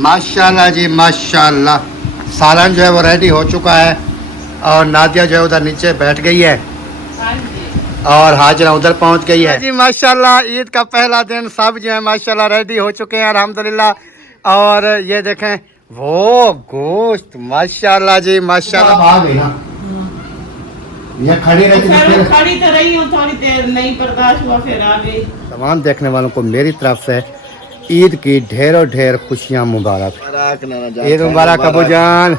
माशाल्लाह जी माशाल्लाह। सालन जो है वो रेडी हो चुका है और नादिया जो है उधर नीचे बैठ गई है और हाजरा उधर पहुंच गई है जी। माशाल्लाह ईद का पहला दिन सब जो है माशाल्लाह रेडी हो चुके हैं अल्हम्दुलिल्लाह। और ये देखें वो गोश्त माशाल्लाह जी माशाल्लाह। आ गई ना ये खड़ी रहती तो खड़ी तो रही हूँ थोड़ी देर, नहीं बर्दाश्त हुआ फिर आ गई। तमाम देखने वालों को मेरी तरफ से ईद की ढेरों ढेर खुशियाँ मुबारक। ईद मुबारक अबू जान।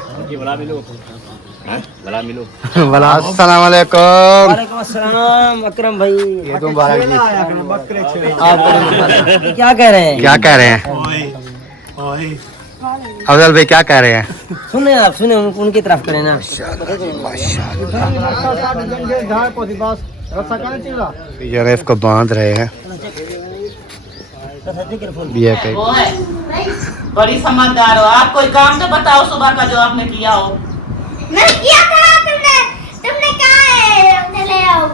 अस्सलाम वालेकुम। वालेकुम अस्सलाम अकरम भाई। ईद मुबारक जी। क्या कह रहे हैं? क्या कह रहे हैं अफजल भाई, क्या कह रहे हैं? सुने आप, सुने उनकी तरफ करें ना। ये इसको बांध रहे हैं। ये कहीं बड़ी समझदार हो आप। कोई काम तो बताओ सुबह का जो आपने किया हो। नहीं किया था तुमने कहा है हमने ले आओ।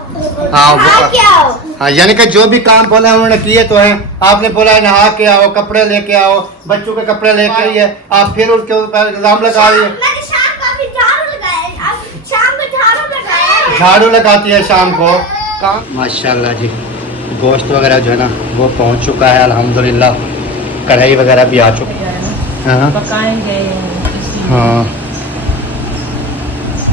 क्या हो? हाँ, यानी कि जो भी काम बोला उन्होंने किए तो हैं। आपने बोला है नहा के आओ, कपड़े लेके आओ, बच्चों के कपड़े लेके आइए, आप फिर उसके ऊपर इल्जाम लगा रही है। मैंने शाम को अभी झाड़ू लगाया, अब शाम को झाड़ू लगाया। झाड़ू लगाती है शाम को। माशाल्लाह जी गोश्त वगैरह जो है ना वो पहुंच चुका है अल्हम्दुलिल्लाह। कढ़ाई वगैरह भी आ चुकी है। हाँ पकाएंगे। हाँ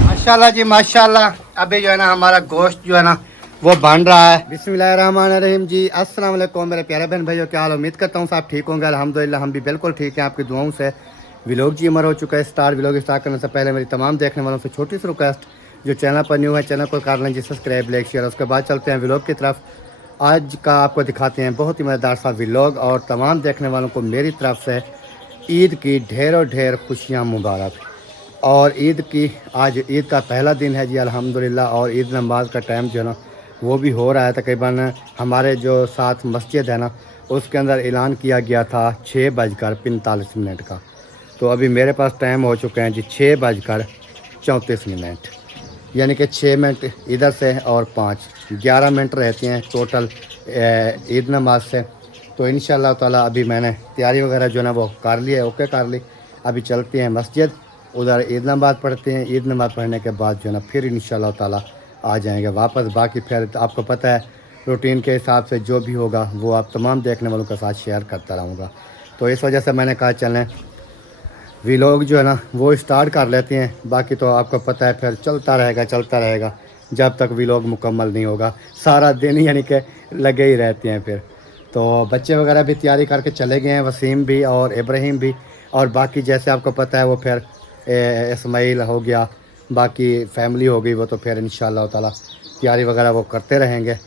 माशाल्लाह जी माशाल्लाह। अभी जो है ना हमारा गोश्त जो है ना वो बन रहा है। बिस्मिल्लाहिर्रहमानिर्रहीम जी। अस्सलाम वालेकुम मेरे प्यारे बहन भाइयों, क्या हाल? उम्मीद करता हूँ सब ठीक होंगे अल्हम्दुलिल्लाह। हम भी बिल्कुल ठीक हैं आपकी दुआओं से। व्लॉग जी उम्र हो चुका है स्टार्ट। व्लॉग स्टार्ट करने से पहले मेरी तमाम देखने वालों से छोटी सी रिक्वेस्ट, जो चैनल पर न्यू है चैनल को कर लें जी सब्सक्राइब, लाइक, शेयर। उसके बाद चलते हैं व्लॉग की तरफ। आज का आपको दिखाते हैं बहुत ही मज़ेदार सा व्लॉग। और तमाम देखने वालों को मेरी तरफ से ईद की ढेरों ढेर खुशियाँ मुबारक। और ईद की आज ईद का पहला दिन है जी अल्हम्दुलिल्लाह। और ईद नमाज का टाइम जो है ना वो भी हो रहा है। तकरीबन हमारे जो साथ मस्जिद है ना उसके अंदर ऐलान किया गया था 6:45 का। तो अभी मेरे पास टाइम हो चुके हैं जी 6:34, यानी कि 6 मिनट इधर से और 11 मिनट रहते हैं टोटल ईद नमाज से। तो इंशाल्लाह ताला अभी मैंने तैयारी वगैरह जो है ना वो कर ली है, ओके कर ली। अभी चलते हैं मस्जिद, उधर ईद नमाज पढ़ते हैं। ईद नमाज पढ़ने के बाद जो है ना फिर इंशाल्लाह ताला आ जाएंगे वापस। बाकी फिर आपको पता है रूटीन के हिसाब से जो भी होगा वो आप तमाम देखने वालों के साथ शेयर करता रहूँगा। तो इस वजह से मैंने कहा चलें व्लॉग जो है ना वो स्टार्ट कर लेते हैं। बाकी तो आपको पता है फिर चलता रहेगा जब तक व्लॉग मुकम्मल नहीं होगा। सारा दिन यानी कि लगे ही रहते हैं फिर। तो बच्चे वगैरह भी तैयारी करके चले गए हैं, वसीम भी और इब्राहिम भी। और बाकी जैसे आपको पता है वो फिर इस्माइल हो गया, बाकी फैमिली हो गई, वो तो फिर इंशाल्लाह ताला तैयारी वगैरह वो करते रहेंगे।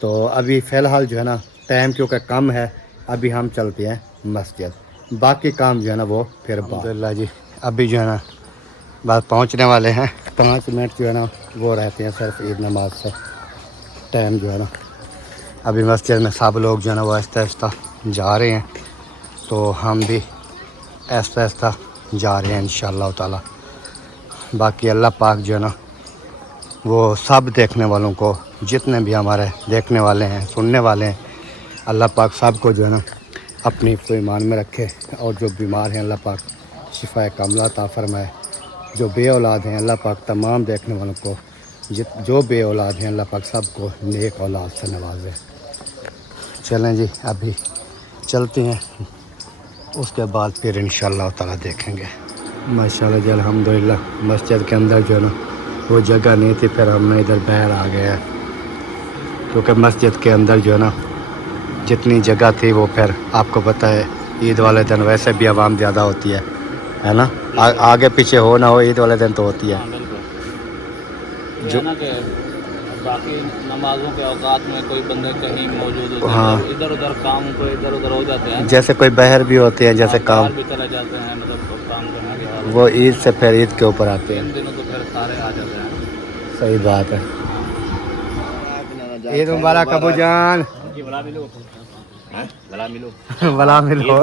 तो अभी फ़िलहाल जो है ना टाइम क्योंकि कम है, अभी हम चलते हैं मस्जिद। बाकी काम जो है ना वो फिर अल्हम्दुलिल्लाह जी। अभी जो है ना बस पहुंचने वाले हैं। 5 मिनट जो है ना वो रहते हैं सिर्फ ईद नमाज से टाइम जो है ना। अभी मस्जिद में सब लोग जो है ना वो आहिस्ता आहिस्ता जा रहे हैं, तो हम भी आहिस्ता आहिस्ता जा रहे हैं इंशाअल्लाह ताला। बाकी अल्लाह पाक जो है ना वो सब देखने वालों को, जितने भी हमारे देखने वाले हैं सुनने वाले हैं, अल्लाह पाक सब को जो है ना अपनी ईमान में रखे। और जो बीमार हैं अल्लाह पाक शिफा कामला अता फरमाए। जो बे औलाद हैं अल्लाह पाक तमाम देखने वालों को, जो बे औलाद हैं अल्लाह पाक सब को नेक औलाद से नवाजे। चलें जी अभी चलते हैं, उसके बाद फिर इंशाअल्लाह ताला देखेंगे। माशाल्लाह जी अल्हम्दुलिल्लाह। मस्जिद के अंदर जो है ना वो जगह नहीं थी, फिर हमने इधर बाहर आ गए हैं क्योंकि मस्जिद के अंदर जो है ना जितनी जगह थी वो फिर आपको पता है ईद वाले दिन वैसे भी आवाम ज़्यादा होती है ना। आगे पीछे हो ना हो ईद वाले दिन तो होती है। जो ना कि बाकी नमाजों के औकात में कोई बंदे कहीं मौजूद होते हैं, हाँ। इधर उधर काम को इधर उधर हो जाते हैं, जैसे कोई बहर भी होते हैं, जैसे काम भी चले जाते हैं, मतलब तो काम करने के बाद वो ईद से फिर ईद के ऊपर आते हैं। इन दिनों तो फिर सारे आ जाते हैं। सही बात है। ईद मुबारक अबू जान। भला मिलो, भला मिलो, भला मिलो।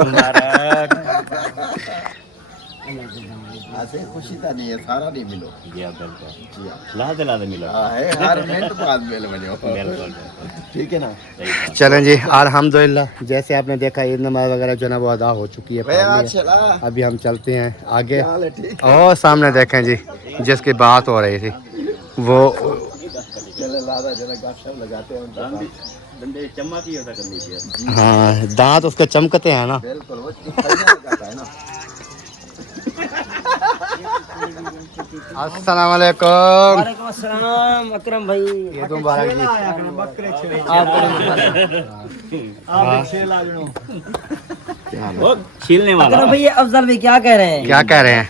ऐसे खुशी तो नहीं है सारा नहीं मिलो जी आप बिल्कुल जी हाँ लाते लाते मिलो है हर मिनट बाद मिल बने बिल्कुल ठीक है ना चलें जी अल्हम्दुलिल्लाह जैसे आपने देखा ईद नमाज वगैरह जो ना वो अदा हो चुकी है भैया पढ़ ली है। चला अभी हम चलते हैं आगे हाल है ठीक और सामने देखें जी जिसकी बात हो रही थी वो चले लादा जरा गपशप लगाते हैं उनका काम। डंडे चम्मा की होता करनी चाहिए हाँ दांत उसके चमकते हैं ना। बिल्कुल वो लगाता है ना अस्सलाम वालेकुम वालेकुम अस्सलाम अकरम भाई। ईद मुबारक जी। वो छीलने वाला अकरम भाई ये अफजल भाई क्या कह रहे हैं? क्या कह रहे हैं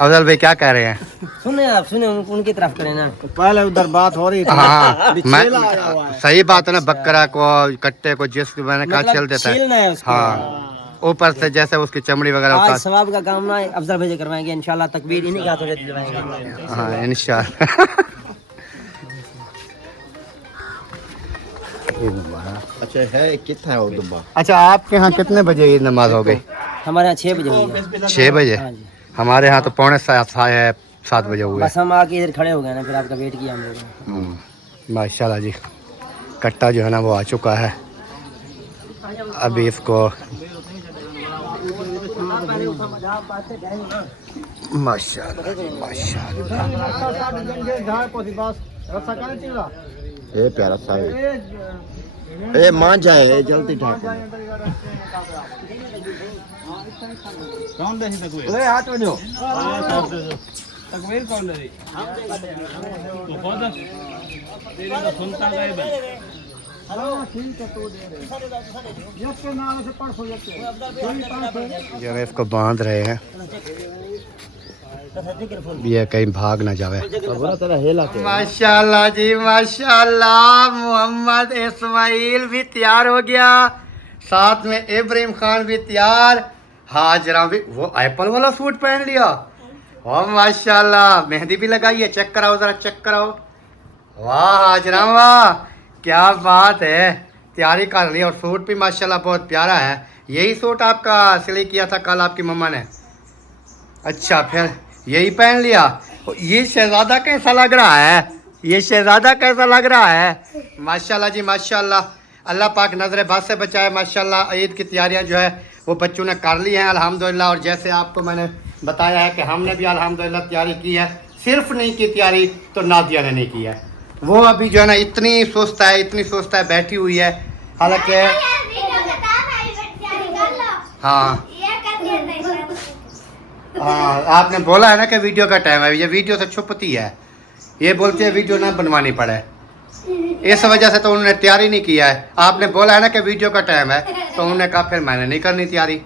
अफजल भाई क्या कह रहे हैं? सुने आप सुने उनकी तरफ करें ना। पहले उधर बात हो रही थी हाँ मैं छीला आया हुआ है। सही बात है ना बकरा को कट्टे को जिस मैंने कहा मतलब छील देता है छीलना है उसको। हाँ ऊपर से जैसे उसकी चमड़ी वगैरह आज उतार सवाब का काम ना अफजल भाई से करवाएंगे इंशाल्लाह। तकबीर इन्हीं के हाथों से दिलवाएंगे। हाँ इंशाल्लाह। अच्छा है कितना है वो दुब्बा अच्छा आपके यहाँ कितने बजे ईद नमाज हो गई? हमारे यहाँ 6 बजे हुई है। 6 बजे? हाँ जी। हमारे यहाँ तो 6:45 बजे हुए। बस हम आके इधर खड़े हो गए ना फिर आपका वेट किया हम लोगों ने। माशाल्लाह जी कट्टा जो है ना वो आ चुका है। अभी इसको माशाल्लाह जी माशाल्लाह। ए प्यारा सा ए मान जाए जल्दी ठाक कौन दे तकबीर ए हाथ में दो तकबीर कौन दे तो कौन तेरी तो सुनता गए बन जो है इसको बांध रहे हैं ये कहीं भाग ना जावे। माशाल्लाह जी माशाल्लाह मोहम्मद इस्माइल भी तैयार हो गया साथ में इब्राहिम खान भी तैयार। हाजरा भी वो एप्पल वाला सूट पहन लिया। ओ माशाल्लाह मेहंदी भी लगाई है। चेक कराओ जरा चेक कराओ। वाह हाजरा वाह क्या बात है तैयारी कर ली और सूट भी माशाल्लाह बहुत प्यारा है। यही सूट आपका सिलाई किया था कल आपकी मम्मा ने? अच्छा फिर यही पहन लिया। ये शहजादा कैसा लग रहा है? ये शहजादा कैसा लग रहा है? माशाल्लाह जी माशाल्लाह अल्लाह पाक नजर बद से बचाए। माशाल्लाह ईद की तैयारियां जो है वो बच्चों ने कर ली हैं अल्हम्दुलिल्लाह। और जैसे आपको मैंने बताया है कि हमने भी अल्हम्दुलिल्लाह तैयारी की है। सिर्फ नहीं की तैयारी तो नादिया ने नहीं की है। वो अभी जो है ना इतनी सुस्त है बैठी हुई है। हालांकि हाँ हाँ आपने बोला है ना कि वीडियो का टाइम है। ये वीडियो से छुपती है। ये बोलती है वीडियो ना बनवानी पड़े। इस वजह से तो उन्होंने तैयारी नहीं किया है। आपने बोला है ना कि वीडियो का टाइम है तो उन्होंने कहा फिर मैंने नहीं करनी तैयारी।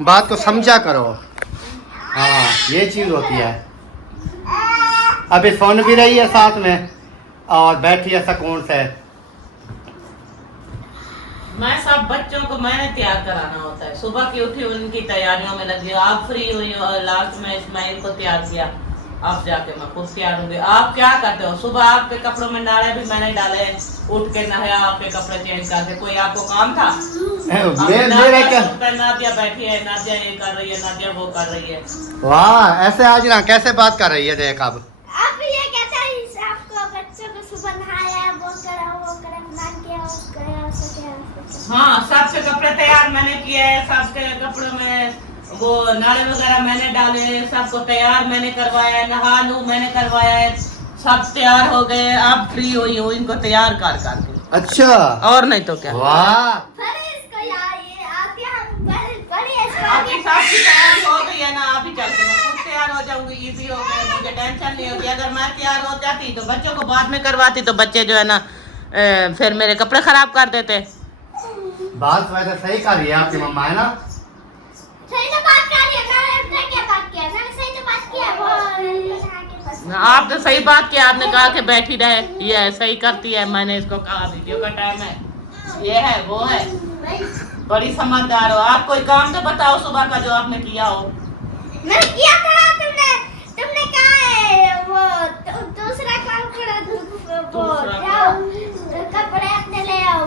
बात को समझा करो। हाँ ये चीज़ होती है। अभी फोन भी रही है साथ में और बैठी है सुकून से। मैं सब बच्चों को मैंने तैयार कराना होता है। सुबह की उठी उनकी तैयारियों में लगी। आप फ्री हुई और लास्ट में इस्माइल को तैयार किया। अब जाके मैं खुद तैयार होंगे। आप क्या करते हो? सुबह आपके कपड़ों में नाड़े भी मैंने डाले। उठ के नहाया आपके कपड़े चेंज करते। कोई आपको काम था? मेरे क्या नादिया बैठी है, नादिया ये कर रही है, नादिया वो कर रही है। वाह ऐसे आज ना कैसे बात कर रही है देख अब। अब ये कहता है आपको बच्चों को सुबह नहाया वो करा नान किया उसको हाँ सबके कपड़े तैयार मैंने किए। सबके कपड़ों में वो नाड़े वगैरह मैंने डाले। सबको तैयार मैंने करवाया। नहा लू मैंने करवाया है। सब तैयार हो गए। अब फ्री हुई हूँ इनको तैयार कर करके। अच्छा और नहीं तो क्या। वाह इसको यार ये आते हम बड़ी आपकी सबकी तैयारी हो गई है ना? आप ही चलते मैं खुद तैयार हो जाऊंगी। इजी हो गया मुझे टेंशन नहीं होती। अगर मैं तैयार हो जाती तो बच्चों को बाद में करवाती तो बच्चे जो है ना फिर मेरे कपड़े खराब कर देते। बात वैसे सही कर रही है आपकी मम्मा है ना? सही तो बात कर रही है। मैंने क्या बात किया? मैंने सही तो बात किया। वो आप तो सही बात किया। आपने कहा कि बैठी रहे ये सही करती है। मैंने इसको कहा वीडियो का टाइम है ये है वो है। बड़ी समझदार हो आप। कोई काम तो बताओ सुबह का जो आपने किया हो। मैंने किया था। तुमने कहा है वो दूसरा काम करो। वो जाओ कपड़े अपने ले आओ।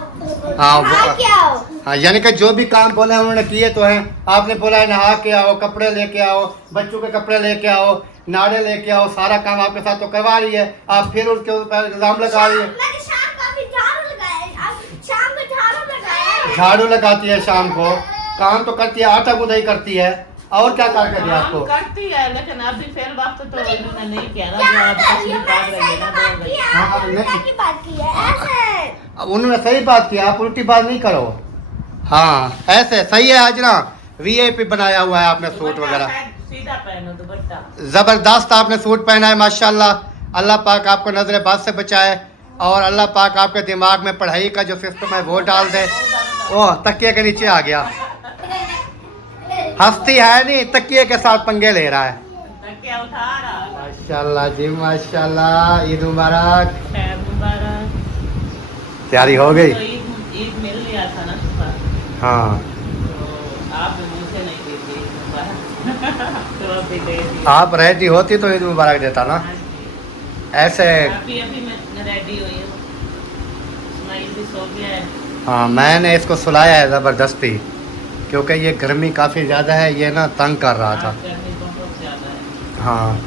हाँ, नहा के आओ। हाँ, यानी कि जो भी काम बोला है उन्होंने किए तो हैं। आपने बोला है नहा के आओ, कपड़े लेके आओ, बच्चों के कपड़े लेके आओ, नाड़े लेके आओ, सारा काम आपके साथ तो करवा रही है। आप फिर उसके ऊपर इल्जाम लगा रही है। मैंने शाम को अभी झाड़ू लगाया है। अब शाम को झाड़ू लगाया है। झाड़ू लगाती है शाम को, काम तो करती है, आटा गुदाई करती है, और क्या कर दिया काम आपको? करती है लेकिन अभी फिर वक्त तो इन्होंने नहीं किया ना, क्या जो आप कर रही तस्वीर हो? काट मैंने रही सही है ना, तो बात बोल की रही है। हाँ, हाँ, आपने नहीं। उल्टा की बात की है। ऐसे। अब उन्होंने सही बात की, आप उल्टी बात नहीं करो। हाँ, ऐसे सही है। आज ना वीआईपी बनाया हुआ है आपने सूट दुपट्टा वगैरह, शायद सीधा पहनो दुपट्टा। जबरदस्त आपने सूट पहना है माशाल्लाह। अल्लाह पाक आपको नजर बद से बचाए और अल्लाह पाक आपके दिमाग में पढ़ाई का जो सिस्टम है वो डाल दे। ओह, तकिए के नीचे आ गया, हंसती है नहीं, तकिए के साथ पंगे ले रहा है। तकिया उठा रहा है। माशाल्लाह जी माशाल्लाह। ईद मुबारक। खैर मुबारक। तैयारी हो गई? तो ईद मिल गया था ना सुबह, हाँ, तो आप मुझे नहीं दी थी ईद मुबारक। तो अभी दे दी। आप रेडी होती तो ईद मुबारक देता ना। हाँ जी। ऐसे अभी मैं रेडी हुई हूँ, इस्माइल भी सो गया है। हाँ, मैंने इसको सुलाया है ज़बरदस्ती, क्योंकि ये गर्मी काफ़ी ज़्यादा है, ये ना तंग कर रहा था। गर्मी बहुत ज़्यादा है। हाँ,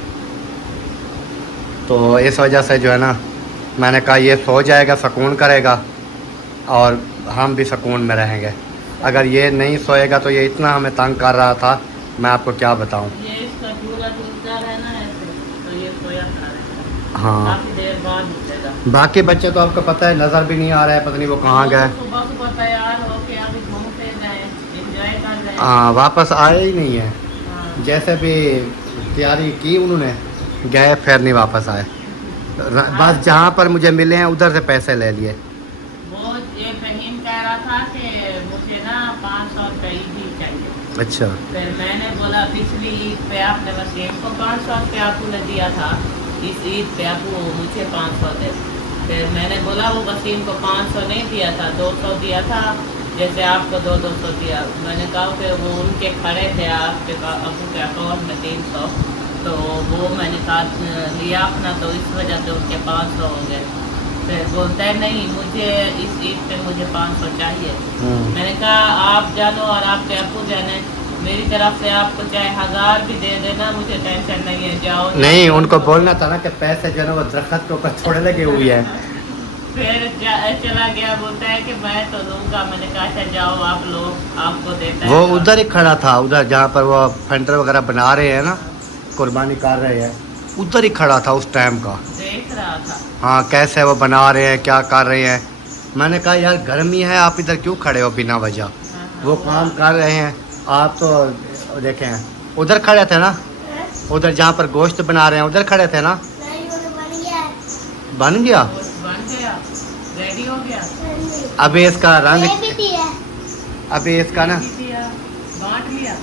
तो इस वजह से जो है ना मैंने कहा ये सो जाएगा, सुकून करेगा और हम भी सुकून में रहेंगे। अगर ये नहीं सोएगा तो ये इतना हमें तंग कर रहा था, मैं आपको क्या बताऊं। ये इसका चूल्हा टूटता है ना ऐसे, तो ये सोया खा रहेगा। हाँ, काफी देर बाद उठेगा। बाकी बच्चे तो आपको पता है नज़र भी नहीं आ रहा है, पता नहीं वो कहाँ गए। सुबह सुबह तैयार होके अभी घूम फिर गए, एंजॉय कर रहे हैं। हाँ, वापस आए ही नहीं है। हाँ। जैसे भी तैयारी की उन्होंने, गए फिर नहीं वापस आए। बस जहाँ पर मुझे मिले हैं उधर से पैसे ले लिए। वो ये फहीम कह रहा था कि मुझे ना 500 रुपये भी चाहिए। अच्छा, फिर मैंने बोला पिछली ईद पे आपने वसीम को 500 रुपये आपने दिया था, इस ईद पे आपको मुझे 500 दे। फिर मैंने बोला वो वसीम को 500 नहीं दिया था, 200 दिया था, जैसे आपको 200 दिया। मैंने कहा कि वो उनके खड़े थे आपके अबू के अकाउंट में 300, तो वो मैंने कहा लिया अपना, तो इस वजह से उनके 500 हो गए। फिर बोलता है नहीं मुझे इस ईद पे मुझे 500 चाहिए। मैंने कहा आप जानो और आपके अबू जाने, मेरी तरफ से आपको चाहे 1000 भी दे देना, मुझे टेंशन नहीं है, जाओ। नहीं, उनको बोलना था ना कि पैसे जो है ना वो दरख्त के ऊपर थोड़े लगे हुए हैं। फिर चला गया, बोलता है कि मैं तो दूंगा। मैंने कहा अच्छा जाओ आप लोग, आपको देता है। वो उधर ही खड़ा था, उधर जहाँ पर वो फेंटर वगैरह बना रहे हैं ना, कुर्बानी कर रहे हैं, उधर ही खड़ा था उस टाइम का। देख रहा था। हाँ, कैसे वो बना रहे हैं, क्या कर रहे हैं। मैंने कहा यार गर्मी है, आप इधर क्यों खड़े हो बिना वजह। वो काम कर रहे हैं, आप तो देखें उधर खड़े थे ना, उधर जहाँ पर गोश्त बना रहे हैं उधर खड़े थे ना। नहीं, वो तो बन गया है। बन गया, बन गया, रेडी हो गया। अभी इसका रंग, ये भी दिया। अभी इसका ना दिया, बांट लिया।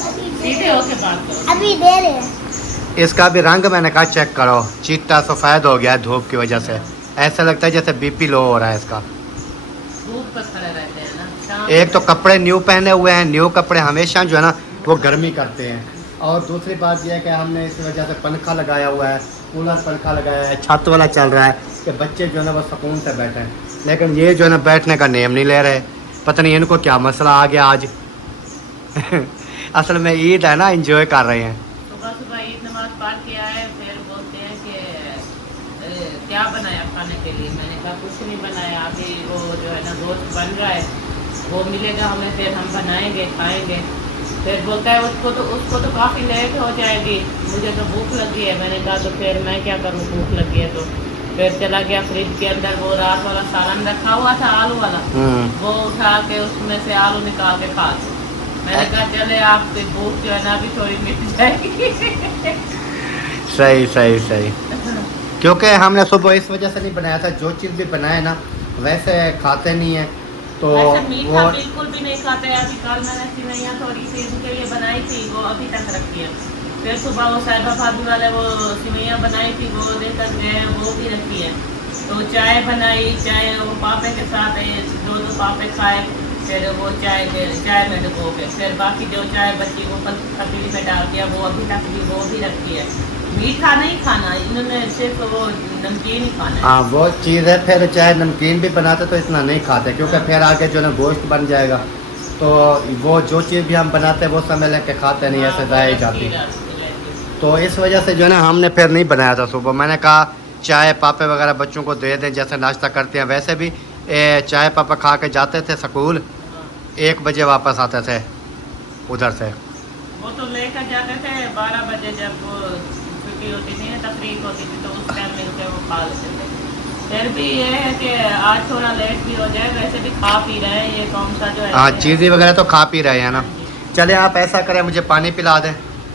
अभी दे सीधे होके बात करो। अभी दे रहे हैं। इसका भी रंग मैंने कहा चेक करो, चिट्टा सफ़ेद हो गया है धूप की वजह से। ऐसा लगता है जैसे बीपी लो हो रहा है इसका। धूप पर खड़े रहते हैं ना, शाम एक तो कपड़े न्यू पहने हुए हैं, न्यू कपड़े हमेशा जो है ना वो गर्मी करते हैं। और दूसरी बात यह है कि हमने इस वजह से पंखा लगाया हुआ है, कूलर पंखा लगाया है, छत वाला चल रहा है कि बच्चे जो है ना वो सुकून से बैठे हैं। लेकिन ये जो है ना बैठने का नेम नहीं ले रहे, पता नहीं इनको क्या मसला आ गया आज। असल में ईद है ना, एंजॉय कर रहे हैं। सुबह सुबह ईद नमाज पढ़ के आए, फिर बोलते हैं कि क्या बनाया खाने के लिए। मैंने कहा कुछ नहीं बनाया, अभी वो जो है ना गोश्त बन रहा है, वो मिलेगा हमें, फिर हम बनाएंगे खाएंगे। फिर बोलता है उसको तो काफ़ी लेट हो जाएगी, मुझे तो भूख लगी है। मैंने कहा तो फिर मैं क्या करूँ, भूख लगी है तो। फिर चला गया फ्रिज के अंदर, वो रात वाला सालन रखा हुआ था आलू वाला, वो उठा के उसमें से आलू निकाल के खा लो। मैंने कहा चले आपकी भूख जो है ना अभी थोड़ी मिट जाएगी। सही सही सही, क्योंकि हमने सुबह इस वजह से नहीं बनाया था, जो चीज़ भी बनाए ना वैसे खाते नहीं है तो वैसे मीठा वो बिल्कुल भी नहीं खाते। अभी कल मैंने सिवैयाँ थोड़ी सी इनके लिए बनाई थी, वो अभी तक रखी है। फिर सुबह वो साहिबा भाभी वाले वो सिवैयाँ बनाई थी, वो लेकर गए, वो भी रखी है। तो चाय बनाई, चाय वो पापे के साथ 2 पापे खाए, फिर वो चाय में डुबो के, फिर बाकी जो चाय बची वो पतीली में डाल दिया, वो अभी तक भी वो भी रखी है। मीठा नहीं खाना, इन्होंने सिर्फ वो नमकीन ही खाना है। हाँ वो चीज़ है, फिर चाहे नमकीन भी बनाते तो इतना नहीं खाते, क्योंकि फिर आगे जो है ना गोश्त बन जाएगा, तो वो जो चीज़ भी हम बनाते हैं वो समझ लें कि खाते नहीं, ऐसे ज़ाया ही जाती है। तो इस वजह से जो है ना हमने फिर नहीं बनाया था सुबह। मैंने कहा चाय पापे वगैरह बच्चों को दे दें, जैसे नाश्ता करते हैं वैसे भी चाय पापा खा के जाते थे स्कूल, 1 बजे वापस आते थे उधर से। वो तो लेकर जाते थे 12 बजे, जब वो छुट्टी होती थी ना, तकरीर होती थी, तो उस टाइम मिलकर वो खा लेते थे। फिर भी ये है कि आज थोड़ा लेट भी हो जाए, वैसे भी खा पी रहे हैं, ये कौन सा जो है। हाँ चीज़ें वगैरह तो खा पी रहे हैं ना। चले आप ऐसा करें, मुझे पानी पिला दें,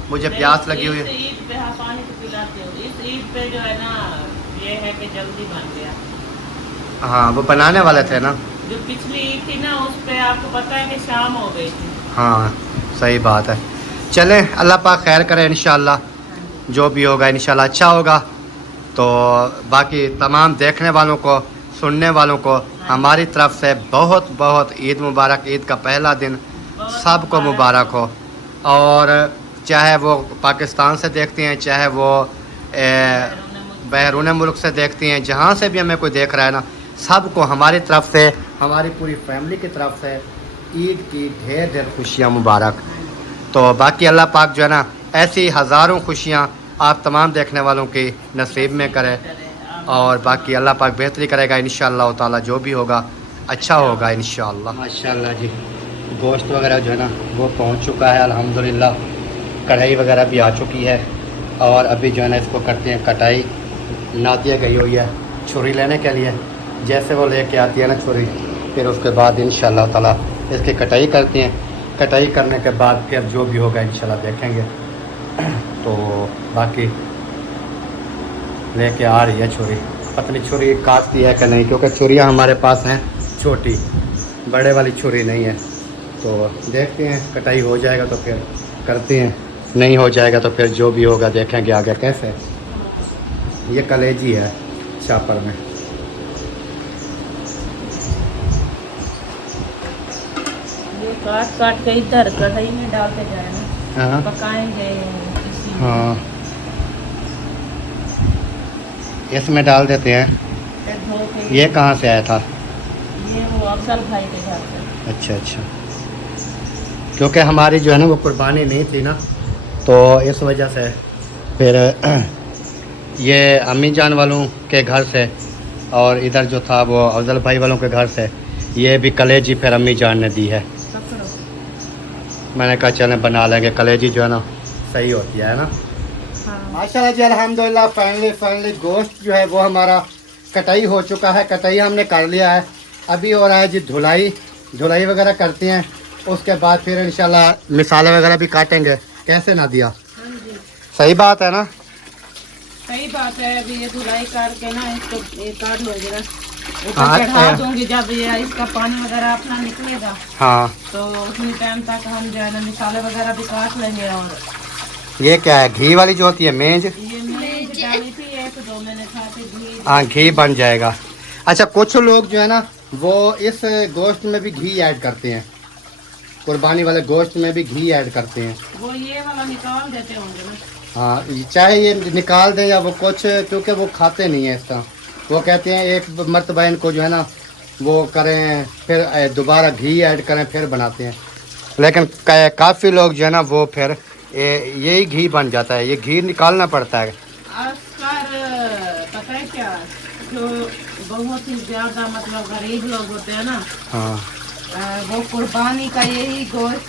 मुझे प्यास लगी हुई है। इस ईद पे हाँ पानी तो पिलाते हो। इस ईद पे जो है ना ये है कि जल्दी बन गया। हाँ वो बनाने वाले थे ना, जो पिछली ईद थी ना उस पे आपको पता है कि शाम हो गई थी। हाँ सही बात है। चले अल्लाह पाक खैर करे, इंशाल्लाह जो भी होगा इंशाल्लाह अच्छा होगा। तो बाकी तमाम देखने वालों को, सुनने वालों को हमारी तरफ से बहुत बहुत ईद मुबारक। ईद का पहला दिन सबको मुबारक हो। और चाहे वो पाकिस्तान से देखते हैं, चाहे वो बैरून मुल्क से देखती हैं, जहाँ से भी हमें कोई देख रहा है ना, सबको हमारी तरफ से, हमारी पूरी फैमिली की तरफ से ईद की ढेर ढेर खुशियाँ मुबारक। तो बाकी अल्लाह पाक जो है ना ऐसी हज़ारों खुशियाँ आप तमाम देखने वालों की नसीब में करे, और बाकी अल्लाह पाक बेहतरी करेगा इंशाअल्लाह ताला। जो भी होगा अच्छा होगा इंशाअल्लाह। माशाअल्लाह जी, गोश्त वगैरह जो है ना वो पहुंच चुका है अल्हम्दुलिल्लाह। कढ़ाई वगैरह भी आ चुकी है, और अभी जो है ना इसको करते हैं कटाई। नादिया गई हुई है छुरी लेने के लिए, जैसे वो लेके आती है ना छुरी, फिर उसके बाद इंशाअल्लाह ताला इसकी कटाई करते हैं। कटाई करने के बाद फिर जो भी होगा इंशाल्लाह देखेंगे। तो बाकी लेके आ रही है छुरी, पतली छुरी काटती है कि नहीं, क्योंकि छुरियाँ हमारे पास हैं छोटी, बड़े वाली छुरी नहीं है। तो देखते हैं, कटाई हो जाएगा तो फिर करते हैं, नहीं हो जाएगा तो फिर जो भी होगा देखेंगे आगे कैसे। ये कलेजी है चापर में। ये काट काट के इधर कढ़ाई में डालते जाए ना, हाँ पकाएंगे इसी में। हाँ इसमें डाल देते हैं। फिर धो के ये कहाँ से आया था? ये वो अफजल भाई के घर से। अच्छा अच्छा, क्योंकि हमारी जो है ना वो कुर्बानी नहीं थी ना, तो इस वजह से फिर ये अम्मी जान वालों के घर से, और इधर जो था वो अफजल भाई वालों के घर से, ये भी कलेजी फिर अम्मी जान ने दी है। मैंने कहा चलें बना लेंगे, कलेजी जो है ना सही होती है ना। माशाल्लाह जी अल्हम्दुलिल्लाह। फाइनली गोश्त जो है वो हमारा कटाई हो चुका है, कटाई हमने कर लिया है। अभी हो रहा है जी धुलाई वगैरह करते हैं, उसके बाद फिर इंशाल्लाह मिसाले वगैरह भी काटेंगे। कैसे ना दिया? सही बात है ना? सही बात है। अभी ये धुलाई करके ना इसको ये काट लोगे ना, हाँ, ऊपर चढ़ा दूंगी। जब ये इसका पानी वगैरह अपना निकलेगा हाँ। तो उतनी टाइम तक हम जो है ना मिसाले वगैरह भी काट लेंगे। और ये क्या है? घी वाली जो होती है मेज? ये मेज डाली थी 1-2 मैंने खाते घी। हाँ घी बन जाएगा। अच्छा कुछ लोग जो है ना वो इस गोश्त में भी घी ऐड करते हैं, कुर्बानी वाले गोश्त में भी घी ऐड करते हैं। वो ये वाला निकाल देते होंगे ना। हाँ चाहे ये निकाल दें या वो कुछ, क्योंकि वो खाते नहीं है इस तरह। वो कहते हैं एक मरतबा इनको जो है ना वो करें, फिर दोबारा घी ऐड करें, फिर बनाते हैं। लेकिन काफ़ी लोग जो है ना वो फिर यही घी बन जाता है, ये घी निकालना पड़ता है। आजकल पता है क्या, जो बहुत ही ज़्यादा मतलब गरीब लोग होते हैं ना, हाँ वो कुर्बानी का यही गोश्त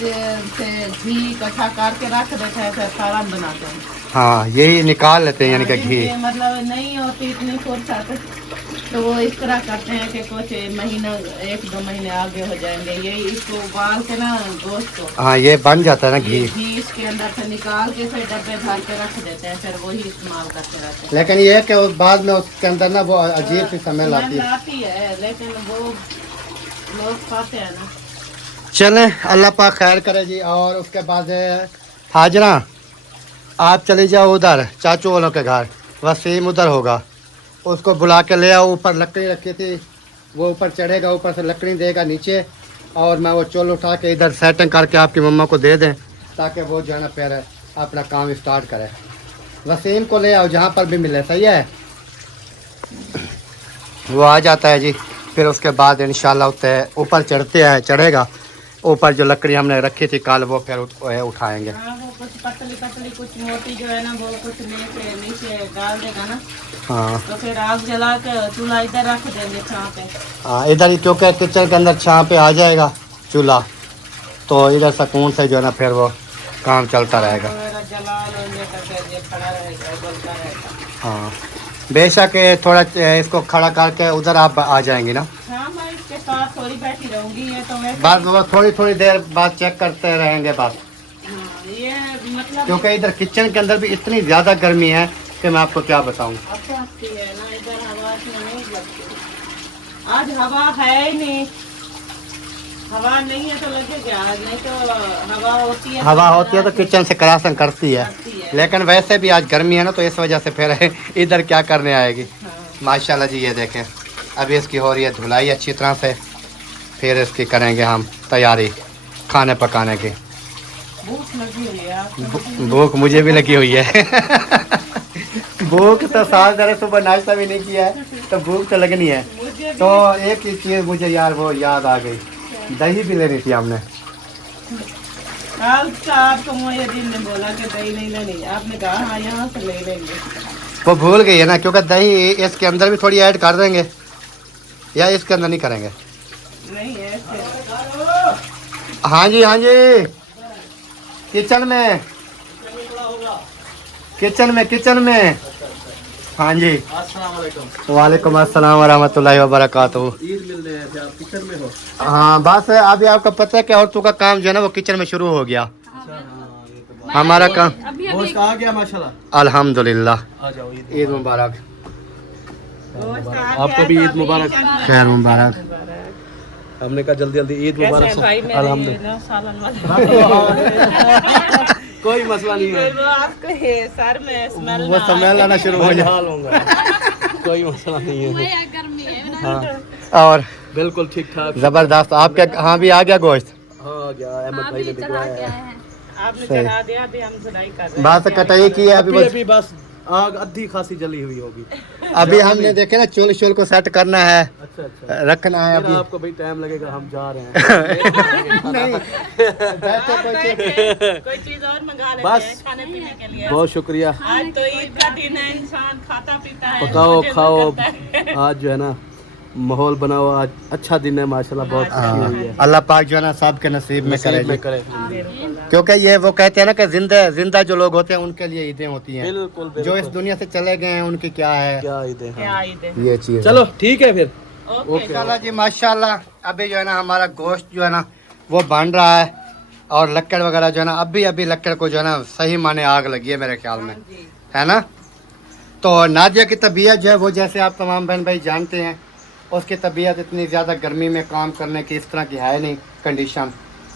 से घी इकट्ठा करके रख देते हैं, फिर सालन बनाते हैं। हाँ यही निकाल लेते हैं यानी कि घी। जिनके मतलब नहीं होती इतनी फुर्सत, तो वो इस तरह करते हैं कि कुछ महीना 1-2 महीने आगे हो जाएंगे। यही इसको उबाल के ना गोश्त को, हाँ ये बन जाता है ना घी। घी इसके अंदर से निकाल के फिर डब्बे भर के रख देते हैं, फिर वही इस्तेमाल करते रहते हैं। लेकिन ये है कि उस बाद में उसके अंदर ना वो अजीब सी स्मेल आती है। आती है, लेकिन वो लोग खाते हैं ना। चलें अल्लाह पाक खैर करे जी। और उसके बाद हाजरा आप चले जाओ उधर चाचू वालों के घर, वसीम उधर होगा, उसको बुला के ले आओ। ऊपर लकड़ी रखी थी, वो ऊपर चढ़ेगा, ऊपर से लकड़ी देगा नीचे, और मैं वो चोल उठा के इधर सेटिंग करके आपकी मम्मा को दे दें, ताकि वो जो है ना फिर अपना काम स्टार्ट करे। वसीम को ले आओ जहाँ पर भी मिले, सही है। वो आ जाता है जी, फिर उसके बाद इंशाल्लाह ऊपर चढ़ेगा। ऊपर जो लकड़ी हमने रखी थी कल वो फिर उठाएंगे। हाँ, वो कुछ पतली पतली कुछ मोटी जो है ना वो कुछ लेके नीचे डाल देगा ना। हाँ तो फिर आग जला के चूल्हा इधर रख देंगे छाँ पे। हाँ, इधर ही क्योंकि किचन के अंदर छाँ पे आ जाएगा चूल्हा, तो इधर सुकून से जो है ना फिर वो काम चलता रहेगा। जला लो करके खड़ा रहेगा, जलता रहेगा। हाँ बेशक थोड़ा इसको खड़ा करके उधर आप आ जाएंगी ना। हाँ मैं इसके साथ थोड़ी बैठी रहूंगी, ये तो मैं बस वो थोड़ी देर बाद चेक करते रहेंगे बस, ये मतलब क्योंकि इधर किचन के अंदर भी इतनी ज़्यादा गर्मी है कि मैं आपको क्या बताऊं। अच्छा आती है ना, इधर हवा नहीं लगती। आज हवा है ही नहीं, हवा नहीं है तो लगेगी आज, नहीं तो हवा होती है। हवा होती है तो किचन से करासन करती है, लेकिन वैसे भी आज गर्मी है ना, तो इस वजह से फिर इधर क्या करने आएगी। माशाल्लाह जी, ये देखें अभी इसकी हो रही है धुलाई अच्छी तरह से, फिर इसकी करेंगे हम तैयारी खाने पकाने की। भूख लगी हुई है। भूख मुझे भी लगी हुई है। भूख तो साल जरा सुबह नाश्ता भी नहीं किया है तो भूख तो लगनी है। तो एक ही चीज़ मुझे यार वो याद आ गई, दही भी लेनी थी हमने। कल आपको मोहिउद्दीन ने बोला कि दही नहीं लेनी, आपने कहा हाँ यहाँ से ले लेंगे। वो भूल गई है ना, क्योंकि दही इसके अंदर भी थोड़ी ऐड कर देंगे, या इसके अंदर नहीं करेंगे। नहीं है हाँ जी हाँ जी, किचन में हाँ जी। वालेकुम अस्सलाम वरहमतुल्लाहि वबरकातुहू। ईद मिल रहे हैं, आप किचन में हो? हाँ बस अभी आपको पता है कि औरतों का काम जो है ना वो किचन में शुरू हो गया। हमारा काम गोश्त आ गया माशाल्लाह, अल्हम्दुलिल्लाह। आ जाओ। ईद मुबारक, आपको भी ईद मुबारक, खैर मुबारक। हमने कहा जल्दी जल्दी ईद मुबारक। कोई मसला नहीं है, वो आपको सर में स्मेल वो स्मेल आना शुरू हो जाए। कोई मसला नहीं है। हाँ और बिल्कुल ठीक ठाक। जबरदस्त। आपके हाँ भी आ गया गोश्त? हाँ गया, अहमद भाई ने भिजवाया है। आपने चढ़ा दिया, अभी हम सुनाई कर रहे हैं। बात कटाई की है अभी, अभी बस आग अद्धी खासी जली हुई होगी। अभी हमने देखे ना चूल शूल को सेट करना है, अच्छा अच्छा, रखना है अभी। आपको भाई टाइम लगेगा, हम जा रहे हैं। नहीं कोई चीज और मंगा लेते बस। हैं खाने पीने के लिए। बहुत शुक्रिया। आज तो ईद का दिन है, इंसान खाता पीता है, पकाओ मजे खाओ, करता है। आज जो है ना माहौल बनाओ, आज अच्छा दिन है माशाल्लाह, बहुत खुशी हुई है। अल्लाह पाक जो है ना सबके नसीब में करे नसीब में जी। करे। क्योंकि ये वो कहते हैं ना कि जिंदा जो लोग होते हैं उनके लिए ईदें होती हैं। बिल्कुल जो इस दुनिया से चले गए हैं उनकी क्या है क्या ईद है। क्या ईद है। ये चीज। चलो ठीक है फिर। ओके माशाल्लाह जी माशाल्लाह। अभी जो है ना हमारा गोश्त जो है ना वो बन रहा है, और लक्कड़ वगैरह जो है ना अभी लक्कड़ को जो है ना सही माने आग लगी है मेरे ख्याल में, है ना। तो नादिया की तबीयत जो है वो जैसे आप तमाम बहन भाई जानते हैं, उसकी तबीयत इतनी ज़्यादा गर्मी में काम करने की इस तरह की है नहीं कंडीशन।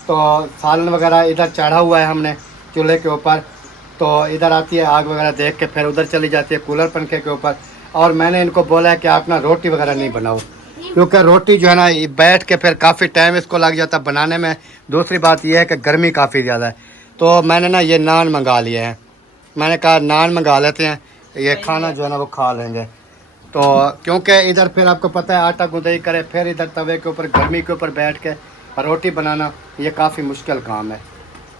तो सालन वगैरह इधर चढ़ा हुआ है हमने चूल्हे के ऊपर, तो इधर आती है आग वगैरह देख के फिर उधर चली जाती है कूलर पंखे के ऊपर। और मैंने इनको बोला है कि आप ना रोटी वगैरह नहीं बनाओ, क्योंकि रोटी जो है ना बैठ के फिर काफ़ी टाइम इसको लग जाता है बनाने में। दूसरी बात यह है कि गर्मी काफ़ी ज़्यादा है, तो मैंने ना ये नान मंगा लिए हैं। मैंने कहा नान मंगा लेते हैं, ये खाना जो है ना वो खा लेंगे। तो क्योंकि इधर फिर आपको पता है आटा गुंदई करे, फिर इधर तवे के ऊपर गर्मी के ऊपर बैठ के रोटी बनाना ये काफ़ी मुश्किल काम है।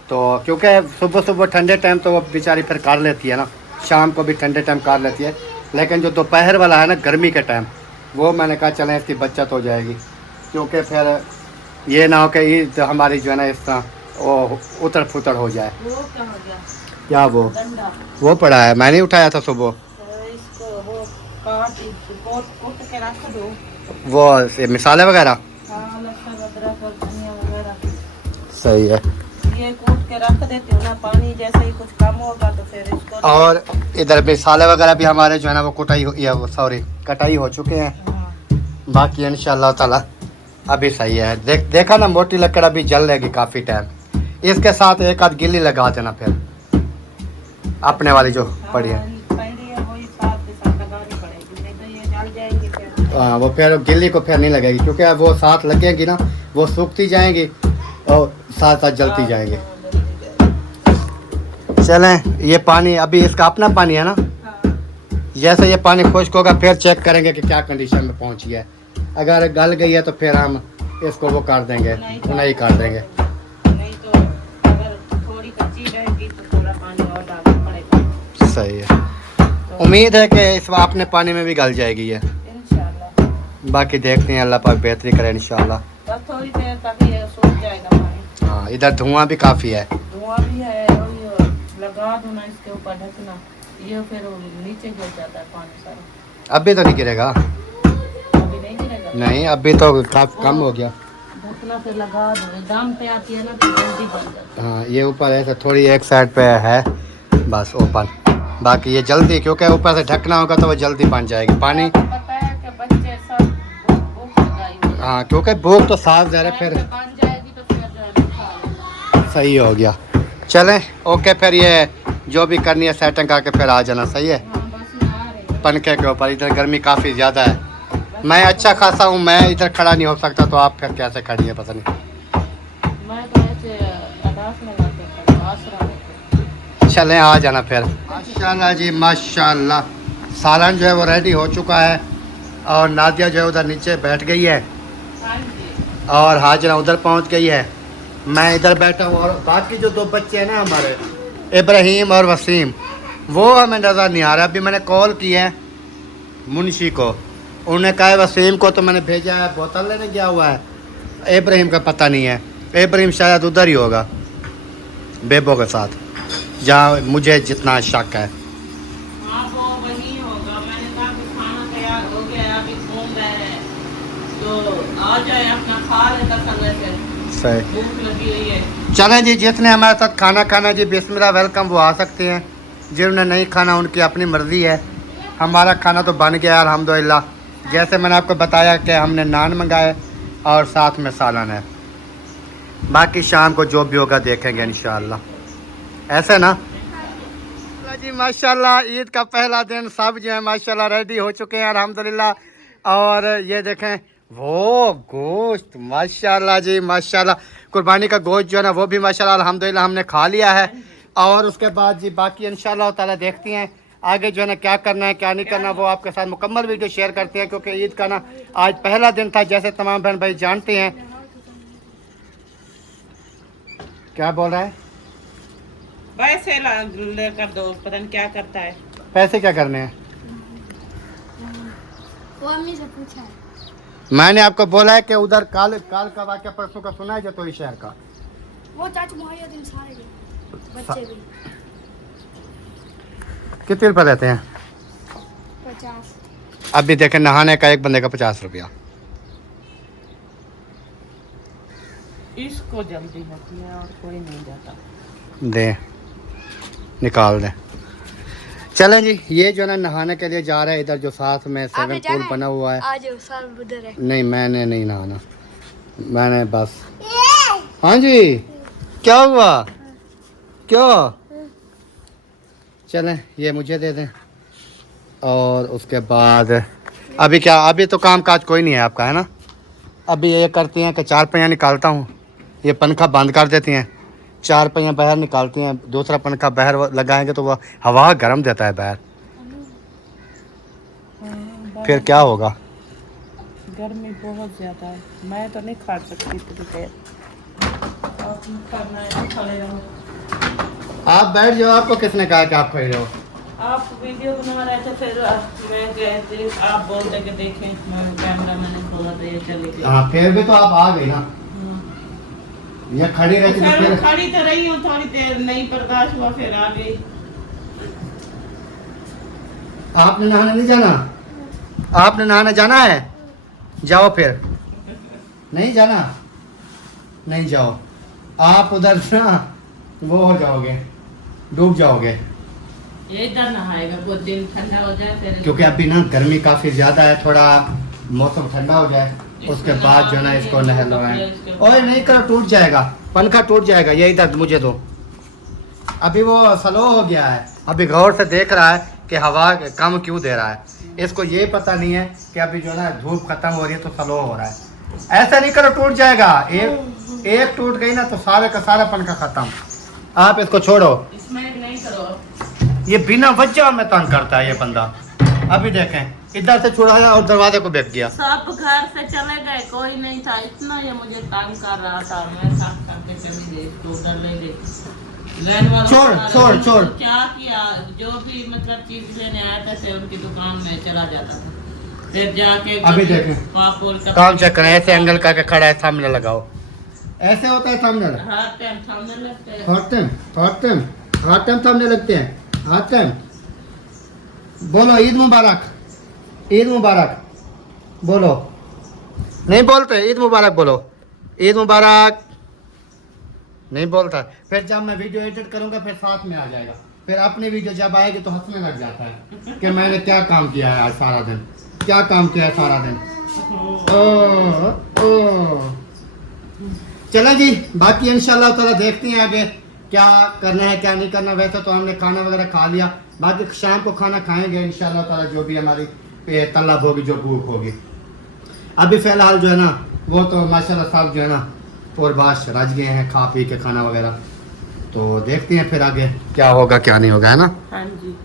तो क्योंकि सुबह सुबह ठंडे टाइम तो वो बेचारी फिर कर लेती है ना, शाम को भी ठंडे टाइम कर लेती है, लेकिन जो दोपहर वाला है ना गर्मी के टाइम, वो मैंने कहा चलें इसकी बचत हो जाएगी, क्योंकि फिर ये ना हो कि ईद हमारी जो है ना इस तरह वो उतर फुतर हो जाए। वो क्या हो गया? क्या वो डंडा वो पड़ा है, मैंने उठाया था सुबह। इसको वो काट कूट के रख दो। वो ये मिसाले वगैरह हाँ, लहसुन अदरक और धनिया वगैरह सही है। ये कूट के रख देती हूँ ना, पानी जैसे ही कुछ कम होगा तो फिर इसको। और इधर मिसाले वगैरह भी हमारे जो है ना वो कटाई हो चुके हैं। हाँ। बाकी इंशाल्लाह ताला अभी सही है। देखा ना मोटी लकड़ अभी जल लेगी काफ़ी टाइम। इसके साथ एक आध गिल्ली लगा देना फिर अपने वाली जो पड़ी है। हाँ वो फिर गिल्ली को फिर नहीं लगेगी, क्योंकि अब वो साथ लगेगी ना वो सूखती जाएंगी और साथ साथ जलती जाएंगी। चलें, ये पानी अभी इसका अपना पानी है ना, जैसे ये पानी खुश्क होगा फिर चेक करेंगे कि क्या कंडीशन में पहुंची है। अगर गल गई है तो फिर हम इसको वो कर देंगे, नहीं कर देंगे। नहीं तो अगर थोड़ी कच्ची रहेगी तो थोड़ा पानी और डालना पड़ेगा। सही है, उम्मीद है कि इस बार अपने पानी में भी गल जाएगी ये। इंशाल्लाह बाकी देखते हैं, अल्लाह पाक बेहतरी करे इंशाल्लाह। बस थोड़ी देर तक ये सूख जाएगा पानी। हाँ, इधर धुआं भी काफ़ी है। धुआं भी है और ये लगा दो ना इसके ऊपर ढकना, ये फिर नीचे गिर जाता है पानी सारा। अभी तो नहीं गिरेगा, अभी नहीं गिरेगा, नहीं अभी तो काफ़ी कम हो गया। ढकना फिर लगा दो, दाम पे आती है ना तो जल्दी बन जाती हाँ, ये ऊपर ऐसा थोड़ी एक साइड पे है बस ओपन, बाकी ये जल्दी, क्योंकि ऊपर से ढकना होगा तो वो जल्दी बन जाएगी पानी। है। पता है कि बच्चे सब भूख लगाई हुई है। हाँ, क्योंकि भूख तो साफ जा रहा है, फिर बन जाएगी तो फिर खा लेंगे। सही हो गया। चलें ओके, फिर ये जो भी करनी है सेटिंग करके फिर आ जाना। सही है, हाँ बस मैं आ रही हूँ। पंखे के ऊपर, इधर गर्मी काफ़ी ज़्यादा है। मैं अच्छा खासा हूँ, मैं इधर खड़ा नहीं हो सकता, तो आप फिर कैसे खड़ी है पता नहीं। मैं तो ऐसे अदास में लाते हैं, आसरा में। चलें आ जाना फिर। माशाल्लाह जी माशाल्लाह, सालन जो है वो रेडी हो चुका है और नादिया जो है उधर नीचे बैठ गई है हाँ जी। और हाजरा उधर पहुंच गई है। मैं इधर बैठा हूँ और बाकी जो दो बच्चे हैं ना हमारे, इब्राहिम और वसीम, वो हमें नज़र नहीं आ रहा। अभी मैंने कॉल की है मुंशी को, उन्होंने कहा है वसीम को तो मैंने भेजा है, बोतल लेने गया हुआ है। इब्राहिम का पता नहीं है, इब्राहिम शायद उधर ही होगा बेबो के साथ, जहाँ मुझे जितना शक है। हाँ वो वही होगा। मैंने कहा कि खाना तैयार हो गया है, अभी घूम रहे हैं तो आ जाए, अपना खा ले तसल्ली से, सही। भूख लगी हुई है। चलें जी, जिसने हमारे साथ खाना खाना जी बिस्मिल्लाह वेलकम, वो आ सकते हैं। जिन्होंने नहीं खाना उनकी अपनी मर्ज़ी है। हमारा खाना तो बन गया अल्हम्दुलिल्लाह। जैसे मैंने आपको बताया कि हमने नान मंगाए और साथ में सालन है। बाकी शाम को जो भी होगा देखेंगे इंशाअल्लाह, ऐसे ना जी। माशाल्लाह ईद का पहला दिन, सब जो है माशाल्लाह रेडी हो चुके हैं अल्हम्दुलिल्लाह। और ये देखें वो गोश्त, माशाल्लाह जी माशाल्लाह, कुर्बानी का गोश्त जो है ना वो भी माशाल्लाह अल्हम्दुलिल्लाह हमने खा लिया है। और उसके बाद जी बाकी इंशाअल्लाह ताला देखते हैं आगे जो है ना क्या करना है क्या नहीं करना, वो आपके साथ मुकम्मल वीडियो शेयर करते हैं। क्योंकि ईद का ना आज पहला दिन था, जैसे तमाम बहन भाई जानते हैं। क्या बोल रहा है? वैसे लेकर दो, पता नहीं क्या करता है। पैसे क्या करने हैं? वो अम्मी से पूछा है। मैंने आपको बोला है कि उधर काल का वाक्य परसों का सुना है जो तो शहर का, वो चाचू मुहैया दिन सारे दिन बच्चे भी कितने रुपये लेते हैं? 50। अभी देखें नहाने का एक बंदे का 50 रुपया। इसको जल्दी होती है और कोई नहीं जाता। दे निकाल दें। चलें जी, ये जो है ना नहाने के लिए जा रहा है। इधर जो साथ में स्विमिंग पूल बना हुआ है। आज सब उधर है। नहीं मैंने नहीं नहाना, मैंने बस। हाँ जी, क्या हुआ? क्यों? चलें ये मुझे दे दें और उसके बाद अभी क्या, अभी तो काम काज कोई नहीं है आपका, है ना? अभी ये करती हैं कि 4 पहिया निकालता हूँ, ये पंखा बंद कर देती हैं, 4 पहिया बाहर निकालती हैं, दूसरा पंखा बाहर लगाएंगे तो वह हवा गर्म देता है बाहर। फिर क्या होगा? गर्मी बहुत ज्यादा है, मैं तो नहीं खा सकती इतनी देर। और तुम करना है तो खड़े रहो। आप बैठ जाओ, आपको किसने कहा कि आप खड़े रहो? आप वीडियो बना रहे थे, फिर मैं कहती, आप बोलते कि देखें, मैं कैमरा मैंने खोला तो ये चली गई। हाँ, फिर भी तो आप आ गई ना, ये खड़ी रहती तो फिर फिर। खड़ी तो रही हूँ थोड़ी देर, नहीं बर्दाश्त हुआ फिर आ गई। आपने नहाने नहीं जाना? आपने नहाने जाना है? जाओ फिर। नहीं जाना? नहीं जाओ, आप उधर ना वो हो जाओगे, डूब जाओगे। ये इधर नहाएगा, कुछ दिन ठंडा हो जाए फिर। क्योंकि अभी ना गर्मी काफ़ी ज़्यादा है, थोड़ा मौसम ठंडा हो जाए उसके बाद जो ना इसको नहलवाएं। ओए नहीं करो, टूट जाएगा पंखा, टूट जाएगा। ये इधर मुझे दो, अभी वो स्लो हो गया है। अभी गौर से देख रहा है कि हवा कम क्यों दे रहा है। इसको ये पता नहीं है कि अभी जो ना धूप खत्म हो रही है तो स्लो हो रहा है। ऐसा नहीं करो, टूट जाएगा। एक टूट गई ना तो सारे का सारा पंखा खत्म। आप इसको छोड़ो। इसमें नहीं ये बिना वजह में तंग करता है ये बंदा। अभी देखें इधर से छुड़ाया और दरवाजे को बेच गया। सब घर से चले गए, कोई नहीं था, इतना ये मुझे तंग कर रहा था। मैं साफ करके चली गई, टोटल ले गई। छोड़। क्या किया, जो भी मतलब चीज लेने आया था उनकी दुकान में चला जाता था, फिर जाके अभी देखें काम चेक करें, ऐसे एंगल करके खड़ा है, सामने लगाओ, ऐसे होता है सामने। हर टाइम सामने लगते हैं, हर टाइम। बोलो ईद मुबारक, ईद मुबारक बोलो। नहीं बोलते ईद मुबारक बोलो, ईद मुबारक नहीं बोलता। फिर जब मैं वीडियो एडिट करूंगा फिर साथ में आ जाएगा, फिर अपनी वीडियो जब आएगी तो हंसने लग जाता है कि मैंने क्या काम किया है आज सारा दिन, क्या काम किया है सारा दिन। चलो जी, बाकी इंशाल्लाह ताला देखते हैं आगे क्या करना है क्या नहीं करना। वैसे तो हमने खाना वगैरह खा लिया, बाकी शाम को खाना खाएंगे इंशाल्लाह ताला, जो भी हमारी तलब होगी, जो भूख होगी। अभी फ़िलहाल जो है ना वो तो माशाल्लाह साहब जो है ना पूर्वाश रज गए हैं खा पी के खाना वगैरह। तो देखते हैं फिर आगे क्या होगा क्या नहीं होगा, है ना। हाँ जी।